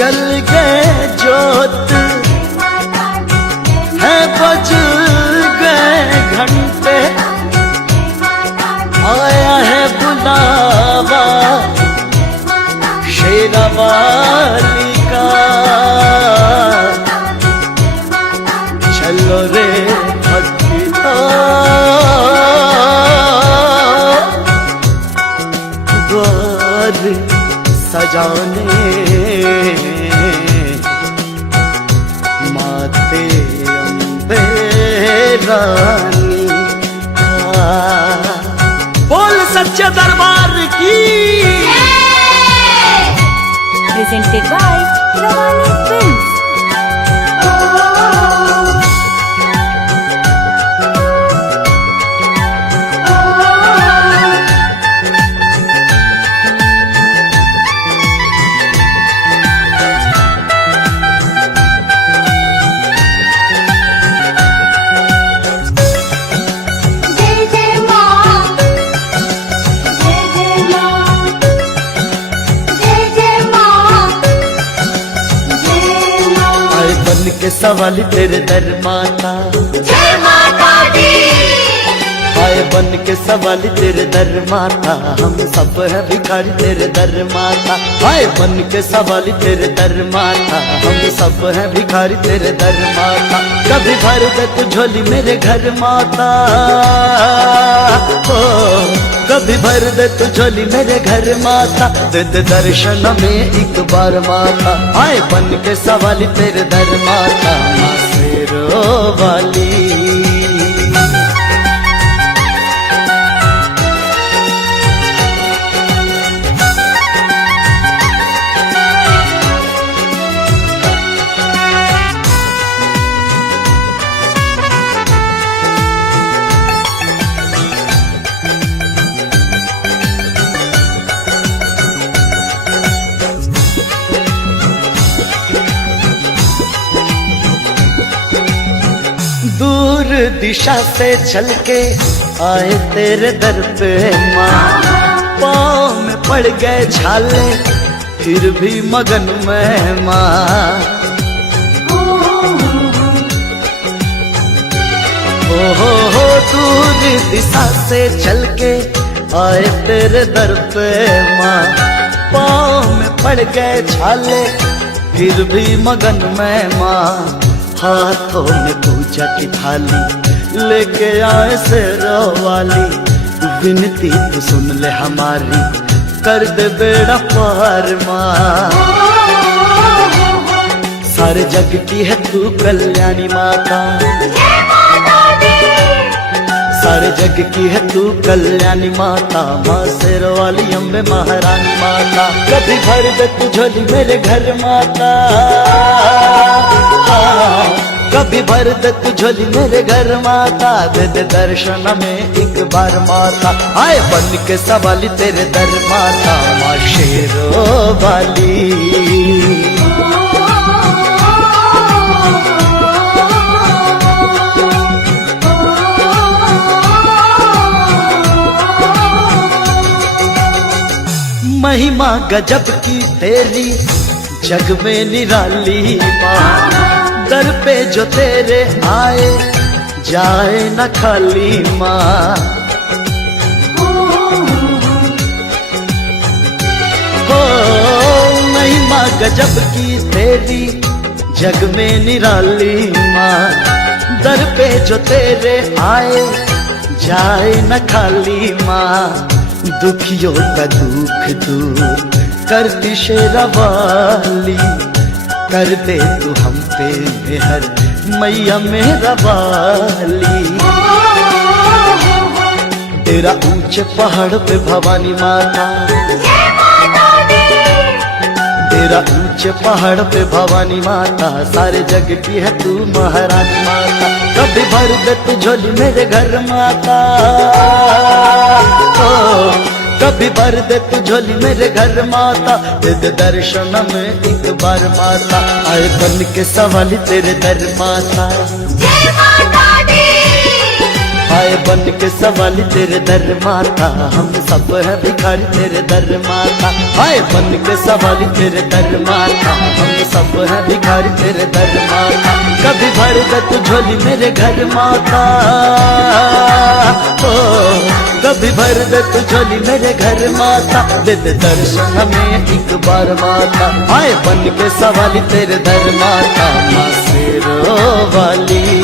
जल गए जोत है, बज गए घंटे, आया है बुलावा शेरावाली का। चलो रे भक्ता द्वार सजाने, माते अम्बे रानी का। बोल सच्चे दरबार की। Presented by Ravani Films. के सवाल तेरे दर माता, जय माता दी। आए बन के सवाल तेरे दर माता, हम सब है भिखारी तेरे दर माता। आए बन के सवाल तेरे दर माता, हम सब है भिखारी तेरे दर माता। कभी भर दे तू झोली मेरे घर माता, ओ कभी भर दे तू झोली मेरे घर माता। दे दे दर्शन में एक बार माता, आए बन के सवाल तेरे दर माता, माँ शेरो वाली। दूर दिशा से चल के आए तेरे दर पे माँ, पाँव में पड़ गए छाले फिर भी मगन में माँ। हो दूर दिशा से चल के आए तेरे दर पे माँ, पाँव में पड़ गए छाले फिर भी मगन में माँ। हाथों में पूजा की थाली लेके आए शेरो वाली, विनती तू सुन ले हमारी, कर दे बेड़ा पार माँ। सारे जग की है तू कल्याणी माता, सारे जग की है तू कल्याणी माता, माँ शेरो वाली अम्बे महारानी माता। कभी भर दे तू झोली मेरे घर माता, कभी भर दे तू झोली मेरे घर माता। दे दे दर्शन में एक बार माता, आए बन के सवाली तेरे दर माता, माँ शेरो वाली। महिमा गजब की तेरी जग में निराली माँ, दर पे जो तेरे आए जाए न खाली माँ। हो महिमा गजब की तेरी जग में निराली माँ, दर पे जो तेरे आए जाए न खाली माँ। दुखियों का दुख दूर करती शेरावाली, कर दे तू हम पे मेहर मैया मेरा वाली। तेरा ऊंचे पहाड़ पे भवानी माता, तेरा ऊंचे पहाड़ पे भवानी माता, सारे जग की है तू महारानी माता। कभी भर दे तू झोली मेरे घर माता, कभी भर दे तू झोली मेरे घर माता। दे दे दर्शन में एक बार माता, आए बन के सवाली तेरे दर माता। जय माता दी। आए बन के सवाली तेरे दर माता, हम सब है भिखारी तेरे दर माता। आए बन के सवाली तेरे दर माता, हम सब है भिखारी तेरे दर माता। कभी भर दे तू झोली मेरे घर माता, ओ कभी भर दे तू झोली मेरे घर माता। दे दे दर्शन हमें एक बार माता, आए बन के सवाली तेरे दर माता, माँ शेरों वाली।